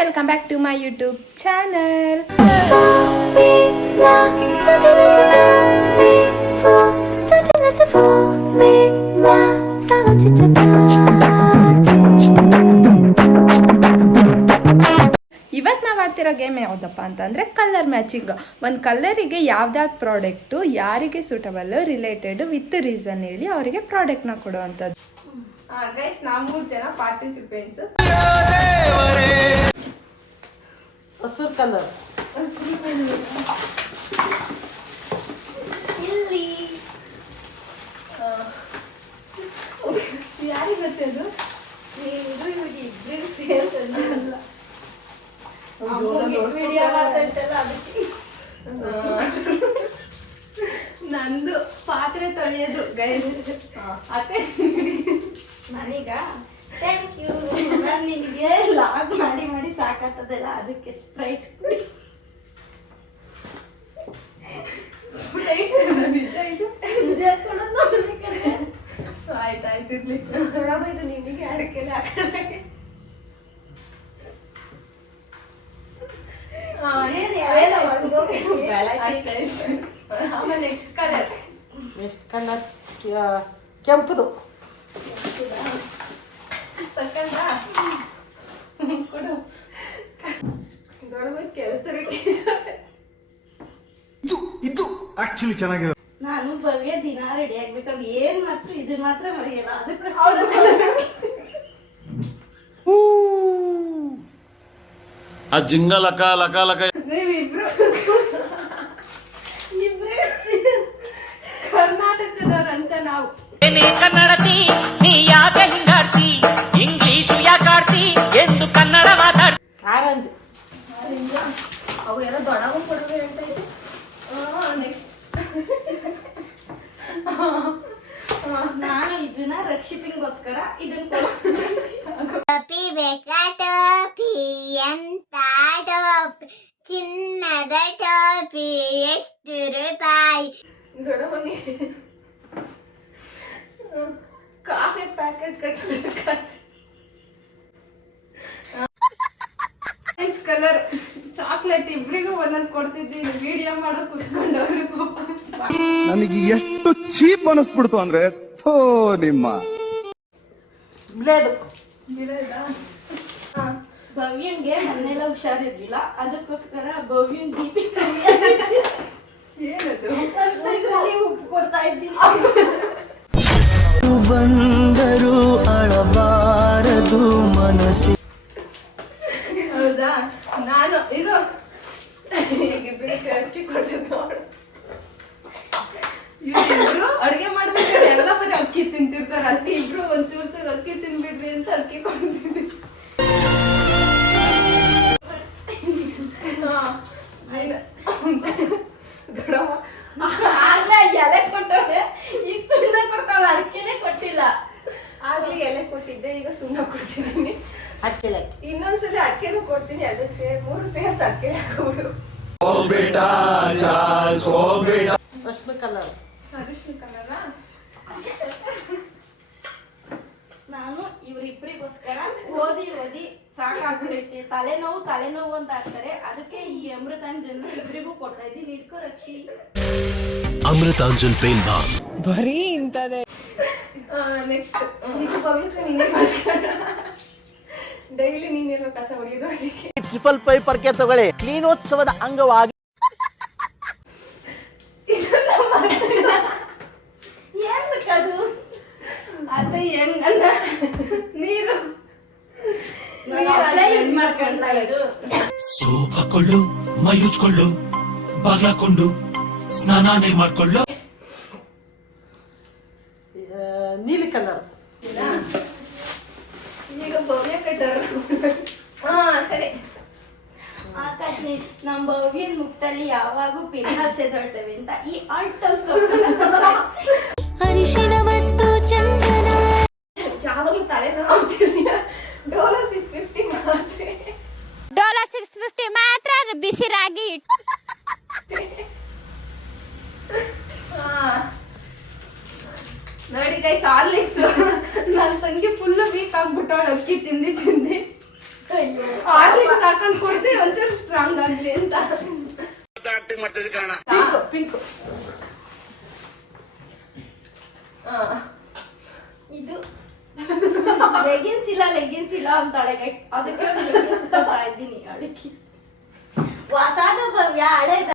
Welcome back to my YouTube channel. ಇವತ್ತು ನಾವು ಆಡ್ತಿರೋ ಗೇಮ್ ಯಾವುದಪ್ಪ ಅಂತಂದರೆ ಕಲರ್ ಮ್ಯಾಚಿಂಗ್. ಒಂದು ಕಲರಿಗೆ ಯಾವ್ದಾವ್ದು ಪ್ರಾಡಕ್ಟು ಯಾರಿಗೆ ಸೂಟಬಲ್ ರಿಲೇಟೆಡ್ ವಿತ್ ರೀಸನ್ ಹೇಳಿ ಅವರಿಗೆ ಪ್ರಾಡಕ್ಟ್ನ ಕೊಡುವಂಥದ್ದು. ಗೈಸ್ ನಾವು 3 ಜನ ಪಾರ್ಟಿಸಿಪೆಂಟ್ಸ್. ಹಸಿರು ಕಲರ್ ಇಲ್ಲಿ ಯಾರಿಗೆ ಗೊತ್ತದು? ಇಬ್ಬರಿಗೂ ಸೇರ್ತಲ್ಲ ನಂದು ಪಾತ್ರೆ ತೊಳೆಯೋದು ಗೈಸ್. ಅತ್ತೆ ನನಗ ಥ್ಯಾಂಕ್ ಯು. ನಾನು ನಿನಗೆ ಲಾಗ್ ಮಾಡಿ ಮಾಡಿ ಸಾಕಾಗ್ತದಲ್ಲ, ಅದಕ್ಕೆ ಸ್ಪ್ರೈಟ್ ನಿಜ ಇದು ನಿಜ ಕೊಡೋದು ನೋಡ್ಬೇಕಾದ್ರೆ. ಆಯ್ತಾಯ್ತು ಇರ್ಲಿ. ನೋಡಮ್ಮ ಇದು ನಿನಗೆ ಅಡಕೆಲೆ ಹಾಕಿ ಆಮೇಲೆ ನೆಕ್ಸ್ಟ್ ಕಲರ್ ಕೆಂಪುದು ಕೊಡು. ಕೆಲಸ ಇದು ಆಕ್ಚುಲಿ ಚೆನ್ನಾಗಿರೋ. ನಾನು ಭವ್ಯ ದಿನ ರೆಡಿ ಆಗ್ಬೇಕಂದ್ರೆ ಏನ್ ಮಾತ್ರ ಇದು ಮಾತ್ರ ಮರೆಯಲ್ಲ. ಅದಕ್ಕೋಸ್ಕರ ಆ ಜಿಂಗ ಲಕ ಲಕ ಲಕ. ನೀವಿಬ್ರು ಕರ್ನಾಟಕದವ್ರಂತ ನಾವು. ನೀ ಕನ್ನಡತಿ, ನೀ ಯಾಕೆ ಹಿಂಗಾಡ್ತಿ, ಇಂಗ್ಲಿಷು ಯಾಕಾಡ್ತಿ ಎಂದು ಕನ್ನಡ ಮಾತಾಡ್ತಿ. ಆರೆಂಜ್ ಅವು ಎಲ್ಲ ದೊಡ್ಡವು ಕೊಡುವೆ ಅಂತ ಇದೆ. ನೆಕ್ಸ್ಟ್ ನಾನು ಇದನ್ನ ರಕ್ಷಿತಿಗೋಸ್ಕರ ಇದನ್ನ ಟೋಪಿ ಬೇಕಾ? ಟೋಪಿ ಎಂತ ಟೋಪಿ? ಚಿನ್ನದ ಟೋಪಿ ಎಷ್ಟು ರೂಪಾಯಿ? ದೊಡ್ಡವನಿ ಕಾಫಿ ಪ್ಯಾಕೆಟ್ ಕಲರ್ ಚಾಕ್ಲೇಟ್ ಇಬ್ರಿಗೂ ಒಂದೊಂದು ಕೊಡ್ತಿದ್ದೀನಿ. ವಿಡಿಯೋ ಮಾಡೋ ಕುತ್ಕೊಂಡವ್ರು ಪಾಪ. ನನಗೆ ಎಷ್ಟು ಚೀಪ್ ಅನಿಸ್ಬಿಡ್ತು ಅಂದ್ರೆ ಥೋ ನಿಮ್ಮ ಬ್ಲೇಡು ಭವ್ಯನ್ಗೆ ಮನೆಯೆಲ್ಲ ಹುಷಾರಿರ್ಲಿಲ್ಲ, ಅದಕ್ಕೋಸ್ಕರ ಭವ್ಯನ್ ಬಿಪಿ ಏನದು ಉಪ್ಪು ಕೊಡ್ತಾ ಇದ್ದೀನಿ. ಬಂದರು ಅಳಬಾರದು ಮನಸ್ಸಿ. ಹೌದಾ? ನಾನು ಇರೋ ಅಕ್ಕಿ ಕೊಡೋದು ನೋಡು. ಇವ್ರು ಅಡುಗೆ ಮಾಡ್ಬೇಕಾದ್ರೆ ಎಲ್ಲ ಬರೀ ಅಕ್ಕಿ ತಿಂತಿರ್ತಾರೆ. ಅದಕ್ಕೆ ಇಬ್ರು ಒಂಚೂರು ಚೂರು ಅಕ್ಕಿ ತಿನ್ಬಿಡ್ರಿ ಅಂತ ಅಕ್ಕಿ ಕೊಡ್ತಿದ್ವಿ. ದೊಡ್ಡಮ್ಮ ಆಗ್ಲೇ ಎಲೆ ಕೊಟ್ಟವೆ, ಈಗ ಸುಣ್ಣ ಕೊಡ್ತಾವೆ, ಅಡಿಕೆನೆ ಕೊಟ್ಟಿಲ್ಲ. ಆಗ್ಲಿ ಎಲೆ ಕೊಟ್ಟಿದ್ದೆ, ಈಗ ಸುಮ್ಮನೆ ಕೊಡ್ತಿದ್ದೀನಿ. ಅಕ್ಕಿಲೆ ಇನ್ನೊಂದ್ಸಲ ಅಕ್ಕಿನೂ ಕೊಡ್ತೀನಿ. ಎರಡು ಮೂರು ಸೇರ್ಸ್ ಅಕ್ಕಿ ಹಾಕೋದು. ಅರಿಶಿನ ಕಲರ್ ಅರಿಶಿನ ಕಲರ ನಾನು ಇವರಿಬ್ಬರಿಗೋಸ್ಕರ ಓದಿ ಓದಿ ಸಾಕಾಗ್ಬಿಡೈತೆ. ತಲೆನೋವು ಅಂತ ಆಗ್ತಾರೆ. ಅದಕ್ಕೆ ಈ ಅಮೃತಾಂಜನ್ ಇಬ್ಬರಿಗೂ ಕೊಡ್ತಾ ಇದ್ದೀನಿ. ಇಟ್ಕೋ ರಕ್ಷಿ. ಅಮೃತಾಂಜನ್ ಪೇನ್ ಬಾಮ್ ಬರೀ ಇಂಥದೇ. ನೆಕ್ಸ್ಟ್ ಪವಿತ್ರ ನೀನೇಗೋಸ್ಕರ ಡೈಲಿ ನೀನೆಲ್ಲ ಕಸ ಹೊಡೆಯೋದು. ಅದಕ್ಕೆ ಟ್ರಿಪಲ್ ಪೈಪರ್ಕೆ ತಗೊಳ್ಳಿ. ಕ್ಲೀನೋತ್ಸವದ ಅಂಗವಾಗಿ ಏನ್ ಬೇಕದು? ಅದ ಹೆಂಗಲ್ಲ ನೀರು ಯೂಸ್ ಮಾಡ್ಕೊಂಡ್ಲ ಇದು. ಸೋಪ್ ಹಾಕೊಳ್ಳು, ಮೈ ಉಜ್ಕೊಳ್ಳು, ಬಾಗ್ಲಾಕೊಂಡು ಸ್ನಾನಾನೇ ಮಾಡ್ಕೊಳ್ಳು. ನೀಲಿ ಕಲರ್ ಈಗ ಭವ್ಯ ಕಟ್ಟರು. ಸರಿ. ಆಕಾಶ್ನಿ ನಮ್ಮ ಭವ್ಯನ್ ಮುಖದಲ್ಲಿ ಯಾವಾಗೂ ಪಿನ್ಹಾಲ್ ಸೇದೊಳ್ತೇವೆ ಅಂತ ಈ ಆಲ್ಟಲ್ ಅರಿಶಿನ ಮತ್ತು ಚಂದನ ಯಾವಾಗಲೂ ತಲೆನೋವು ಆಗ್ತಿದೆಯಾ? ಡೋಲೋ 650 ಮಾತ್ರ. ಡೋಲೋ 650 ಮಾತ್ರ ಬಿಸಿ ರಾಗಿ. ನೋಡಿ ಗೈಸ್, ಹಾರ್ಲಿಕ್ಸ್ ನನ್ನ ತಂಗಿ ಫುಲ್ ವೀಕ್ ಆಗ್ಬಿಟ್ಟವಳು ಅಕ್ಕಿ ತಿಂದಿ ಹಾರ್ಲಿಕ್ಸ್ ಹಾಕೊಂಡು ಕೊಡ್ತೀವಿ ಒಂಚೂರು ಸ್ಟ್ರಾಂಗ್ ಆಗ್ಲಿ ಅಂತ. ಪಿಂಕ್ ಇದು ಲೆಗಿನ್ಸ್ ಇಲ್ಲ ಅಂತಾಳೆ ಗೈಸ್. ಅದಕ್ಕೆ ಲೆಗಿನ್ಸ್ ತಗೊಳ್ತಾ ಇದ್ದೀನಿ ಅವಳಿಗೆ. ಹೊಸದು ಭವ್ಯ ಹಳೇದ.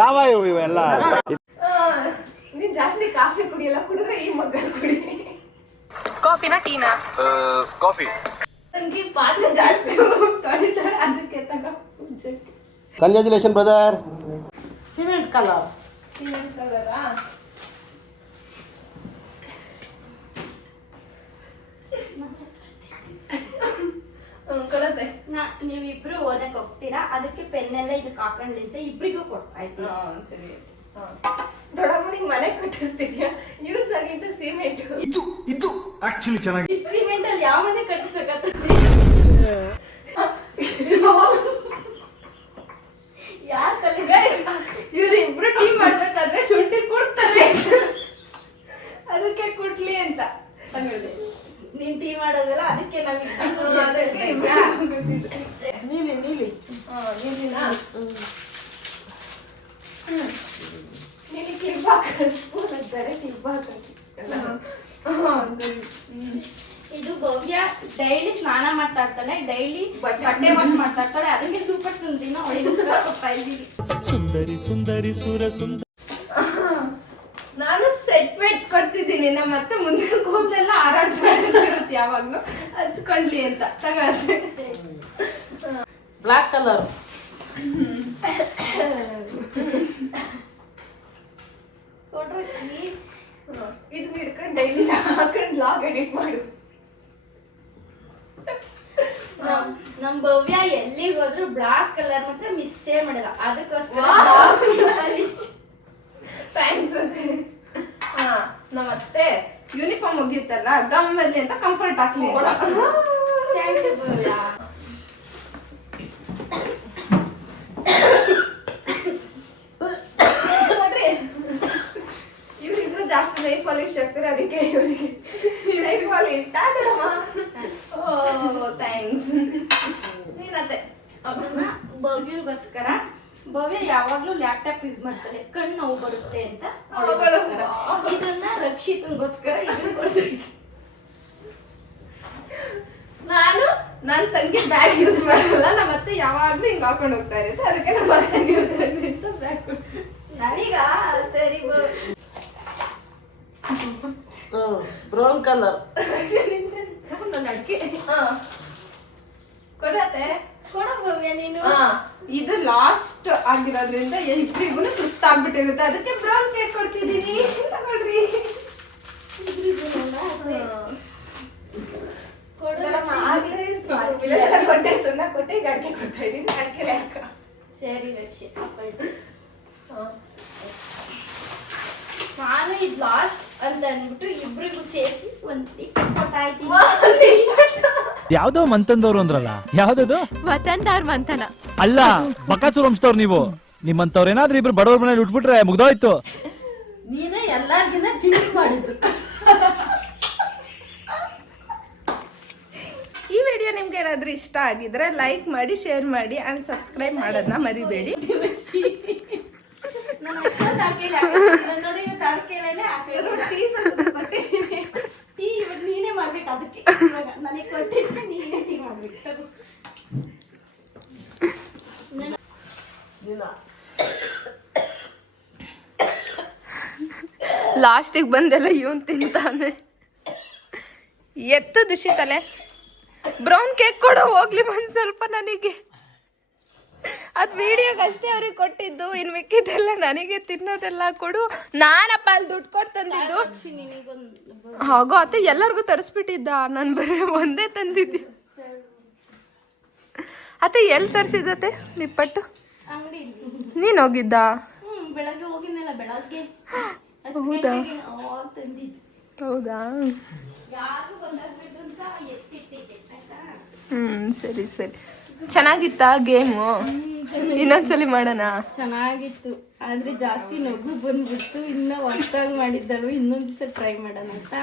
ಯಾವ ಇವೆಲ್ಲ ನೀನ್ ಜಾಸ್ತಿ ಕಾಫಿ ಕುಡಿಯಲ್ಲ, ಕುಡಿದ್ರೆ ಈ ಮಗ್ಗ ಕುಡಿ. ಕಾಫಿನ ಟೀನಾ? ಕಾಫಿ. ನನ್ಗೆ ಪಾಠ ಜಾಸ್ತಿ ತೊಳಿತಾರೆ, ಅದಕ್ಕೆ ತಗೋ. Congratulation brother. Cement colour cement ಕಲರಾ? ಕೊಡತ್ತೆ. ನೀವಿಬ್ರು ಓದಕ್ ಹೋಗ್ತೀರಾ, ಅದಕ್ಕೆ ಪೆನ್ನೆಲ್ಲ ಇದಕ್ಕೆ ಹಾಕೊಂಡ್ಲಿ ಅಂತ ಇಬ್ರಿಗೂ ಕೊಡ್ತಾ ಇದ್ದೀನಿ. ಸರಿ. ದೊಡ್ಡಮ್ಮನಿಗೆ ಮನೆ ಕಟ್ಟಿಸ್ತಿದ್ಯಾ? ಯೂಸ್ ಆಗಿದ್ದು ಸಿಮೆಂಟ್. ಇದು ಆಕ್ಚುಲಿ ಚೆನ್ನಾಗಿ. ಇಷ್ಟು ಸಿಮೆಂಟ್ ಅಲ್ಲಿ ಯಾವ ಮನೆ ಕಟ್ಟಿಸಕತ್ತಿ? ಯಾರ ಕಲಿಗೆ? ಇವ್ರಿಬ್ರು ಟೀಮ್ ಮಾಡ್ಬೇಕಾದ್ರೆ ಶುಂಠಿ ಕೊಡ್ತಾರೆ, ಅದಕ್ಕೆ ಕೊಡ್ಲಿ ಅಂತ. ನೀನ್ ಟೀ ಮಾಡೋದಲ್ಲ, ಅದಕ್ಕೆ ಅದಕ್ಕೆ ನೀಲಿ ನೀಲಿ ನೀನು ಕ್ಲಿಪ್ ಹಾಕೊಂಡು ಅಂತಾರೆ, ಕ್ಲಿಪ್ ಹಾಕಿ. ಇದು ಭವ್ಯ ಡೈಲಿ ಸ್ನಾನ ಮಾಡ್ತಾ ಇರ್ತಾಳೆ, ಡೈಲಿ ಬಟ್ಟೆ ವಾಶ್ ಮಾಡ್ತಾ ಇರ್ತಾಳೆ, ಅದಕ್ಕೆ ಸೂಪರ್ ಸುಂದರಿನ ಅವಳಿಗೋಸ್ಕರ ಕೊಡ್ತಾ ಇದ್ದೀವಿ. ಸುಂದರಿ ಸುಂದರಿ ಸುರ ಸುಂದರಿ. ನಾನು ಸೆಟ್ ವೆಟ್ ಕೊಡ್ತಿದ್ದೀನಿ, ನಮ್ಮ ಮತ್ತೆ ಮುಂದೆ ಕೂದಲೆಲ್ಲ ಹಾರಾಡ್ತಿರುತ್ತೆ ಯಾವಾಗ್ಲೂ, ಹಚ್ಕೊಂಡ್ಲಿ ಅಂತ ತಗೊಳ್ಳಿ. ಬ್ಲಾಕ್ ಕಲರ್ ಇದನ್ನ ಹಿಡ್ಕೊಂಡು ಡೈಲಿ ಹಾಕೊಂಡು ಲಾಗ್ ಎಡಿಟ್ ಮಾಡು. ನಮ್ ಭವ್ಯ ಎಲ್ಲಿಗೆ ಹೋದ್ರು ಬ್ಲಾಕ್ ಕಲರ್ ಮಾತ್ರ ಮಿಸ್ಸೇ ಮಾಡಲ್ಲ, ಅದಕ್ಕೋಸ್ಕರ ಥ್ಯಾಂಕ್ಸ್. ನಮ್ಮತ್ತೆ ಯೂನಿಫಾರ್ಮ್ ಮುಗಿಯುತ್ತಲ್ಲ, ಗಮ್ಮಲ್ಲಿ ಅಂತ ಕಂಫರ್ಟ್ ಹಾಕ್ಲಿ ಅಂತ. ಥ್ಯಾಂಕ್ ಯು ಭವ್ಯ. ಇವ್ರಿಬ್ರು ಜಾಸ್ತಿ ನೈಫ್ ಪಾಲಿಶ್ ಆಗ್ತಾರೆ, ಅದಕ್ಕೆ ಇವರಿಗೆ ನೈಫ್ ಪಾಲಿಶ್ ಇಷ್ಟ ಆಗಲ್ಲಮ್ಮ. ಓ ಥ್ಯಾಂಕ್ಸ್. ನೀನತ್ತೆ ಅದನ್ನ ಭವ್ಯಗೋಸ್ಕರ, ಭವ್ಯ ಯಾವಾಗ್ಲೂ ಲ್ಯಾಪ್ಟಾಪ್ ಯೂಸ್ ಮಾಡ್ತಾಳೆ, ಕಣ್ಣು ನೋವು ಬರುತ್ತೆ ಅಂತ ಅವಳಿಗೋಸ್ಕರ. ಇದನ್ನ ರಕ್ಷಿತಂಗೋಸ್ಕರ ಇದನ್ನ ಕೊಡ್ತೀನಿ. ನಾನು ನನ್ನ ತಂಗಿ ಬ್ಯಾಗ್ ಯೂಸ್ ಮಾಡಲ್ಲ, ನಮ್ಮ ಅತ್ತೆ ಯಾವಾಗ್ಲೂ ಹಿಂಗ್ ಹಾಕೊಂಡು ಹೋಗ್ತಾ ಇರುತ್ತೆ, ಅದಕ್ಕೆ ನಮ್ಮ ತಂಗಿ ಅಂತ ಬ್ಯಾಗ್ ಕೊಡ್ತೀನಿ. ನನಗ ಸರಿ ಬ್ರೌನ್ ಕಲರ್ ನನ್ನ ಅಡ್ಕೆ ಕೊಡತ್ತೆ. ಕೊಡೋ ಭವ್ಯ ನೀನು. ಇದು ಲಾಸ್ಟ್ ಆಗಿರೋದ್ರಿಂದ ಇಬ್ರಿಗೂ ಸುಸ್ತಾಗ್ಬಿಟ್ಟಿರುತ್ತೆ, ಅದಕ್ಕೆ ಬ್ರೌನ್ ಕೇಕ್ ಕೊಡ್ತಿದ್ದೀನಿ, ತಗೊಳ್ರಿ. ಕೊಟ್ಟೆ, ಸುಣ್ಣ ಕೊಟ್ಟೆ, ಈಗ ಅಡ್ಕೆ ಕೊಡ್ತಾ ಇದೀನಿ. ಅಡ್ಕೆ ಯಾಕ? ಸರಿ ರಕ್ಷಿತ. ನಾನು ಇದು ಲಾಸ್ಟ್ ಅಂತ ಅಂದ್ಬಿಟ್ಟು ಇಬ್ರಿಗೂ ಸೇರಿಸಿ ಒಂದ್ ಟಿಕೆಟ್ ಕೊಡ್ತಾ ಇದ್ದೀನಿ. ಯಾವ್ದೋ ಮಂತಂದವ್ರು ಅಂದ್ರಲ್ಲ, ಯಾವ್ದದು? ವತನ್ದವ್ರ ಮಂಥನ. ಅಲ್ಲ, ಬಕಾಸೂರ್ ವಂಶದವ್ರು ನೀವು. ನಿಮ್ಮಂತವ್ರು ಏನಾದ್ರೂ ಇಬ್ರು ಬಡವ್ರ ಮನೇಲಿ ಉಟ್ಬಿಟ್ರೆ ಮುಗ್ದೋಯ್ತು. ನೀನೇ ಎಲ್ಲಾರ್ಗಿನ ಟಿಂಕ್ ಮಾಡಿದ್ದು. ಈ ವಿಡಿಯೋ ನಿಮ್ಗೆ ಏನಾದ್ರೂ ಇಷ್ಟ ಆಗಿದ್ರೆ ಲೈಕ್ ಮಾಡಿ, ಶೇರ್ ಮಾಡಿ ಅಂಡ್ ಸಬ್ಸ್ಕ್ರೈಬ್ ಮಾಡೋದನ್ನ ಮರಿಬೇಡಿ. ನೋಡಿ ತಡ್ಕೆಲೇನೆ ಟೀ ಇವಾಗ ನೀನೇ ಮಾಡ್ಬೇಕು, ಅದಕ್ಕೆ ನನಗೆ ಕೊಟ್ಟಿದ್ದೆ ನೀನೇ ಟೀ ಮಾಡ್ಬೇಕು. ಲಾಸ್ಟಿಗೆ ಬಂದೆಲ್ಲ ಇವನ್ ತಿಂತಾನೆ. ಎತ್ತು ದುಷಿತಲೆ. ಬ್ರೌನ್ ಕೇಕ್ ಕೊಡೋ ಹೋಗ್ಲಿ ಒಂದ್ ಸ್ವಲ್ಪ ನನಗೆ. ಅದ್ ವಿಡಿಯೋಗೆ ಅಷ್ಟೇ ಅವ್ರಿಗೆ ಕೊಟ್ಟಿದ್ದು, ಇನ್ ಮಿಕ್ಕಿದ್ದೆಲ್ಲ ನನಗೆ ತಿನ್ನೋದೆಲ್ಲ ಕೊಡು. ನಾನಪ್ಪ ಅಲ್ಲಿ ದುಡ್ಡು ಕೊಟ್ಟು ತಂದಿದ್ದು. ಹಾಗೋ ಅತ್ತೆ ಎಲ್ಲರಿಗೂ ತರಿಸ್ಬಿಟ್ಟಿದ್ದ, ನಾನು ಬರೀ ಒಂದೇ ತಂದಿದ್ದೆ. ಅತ್ತೆ ಎಲ್ಲಿ ತರಿಸಿದತ್ತೆ ನಿಪ್ಪಟ್ಟು? ಅಂಗಡಿ ನೀನ್ ಹೋಗಿದ್ದ? ಬೆಳಗ್ಗೆ ಹೋಗಿದ್ನಲ್ಲ, ಬೆಳಗ್ಗೆ ಹೌದಾ? ತಂದಿದ್ದು. ಹೌದಾ? ಯಾರು ಬಂದಾಗ್ಬಿಟ್ಟು ಅಂತ ಎತ್ತಿಟ್ಟಿದ್ದೆ ಆಯ್ತಾ. ಸರಿ ಸರಿ. ಚೆನ್ನಾಗಿತ್ತಾ ಗೇಮು? ಇನ್ನೊಂದ್ಸಲಿ ಮಾಡೋಣ. ಚೆನ್ನಾಗಿತ್ತು, ಆದ್ರೆ ಜಾಸ್ತಿ ನಗು ಬಂದ್ಬಿಟ್ಟು, ಇನ್ನ ಹೊಸ್ದಾಗಿ ಮಾಡಿದ್ದಲ್ವ, ಇನ್ನೊಂದ್ ದಿವಸ ಟ್ರೈ ಮಾಡೋಣ ಅಂತ.